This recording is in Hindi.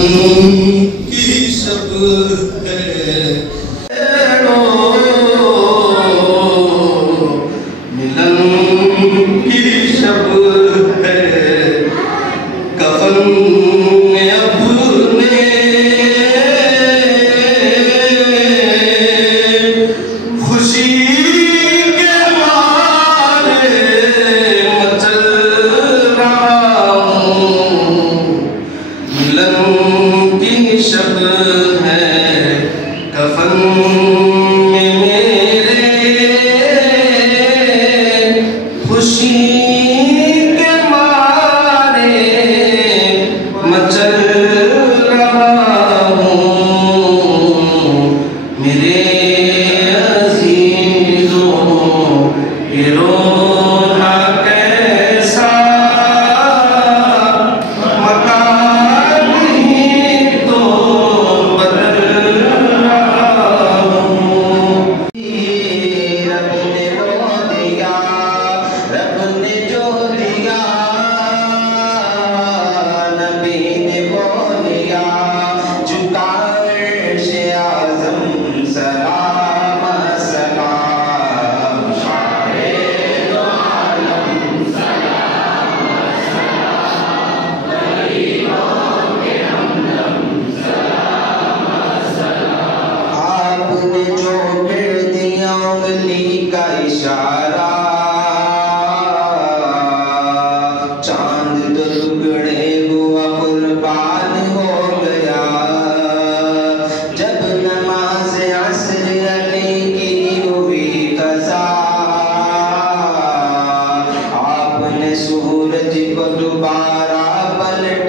की शब है, मिलन की शब है, कफन अपने खुशी के मारे मचल रहा हूँ, मिलन की शब है, कफन में मेरे खुशी के मारे मचल रहा हूँ, मेरे अजीजों ये रोना कैसा मकान ही तो बदल रहा हूँ। रब ने वो दिया, रब ने जो दिया, नबी ने वो लिया, झुका अर्श आज़म सलाम सलाम, शाहे दो आलम सलाम सलाम, गरीबों के हमदम सलाम सलाम। आपने जो कर दिया उंगली का इशारा, चांद तो टुकड़े हुआ कुर्बान हो गया, जब नमाज असर अली की हुई कज़ा, आपने सूरज को दोबारा पलट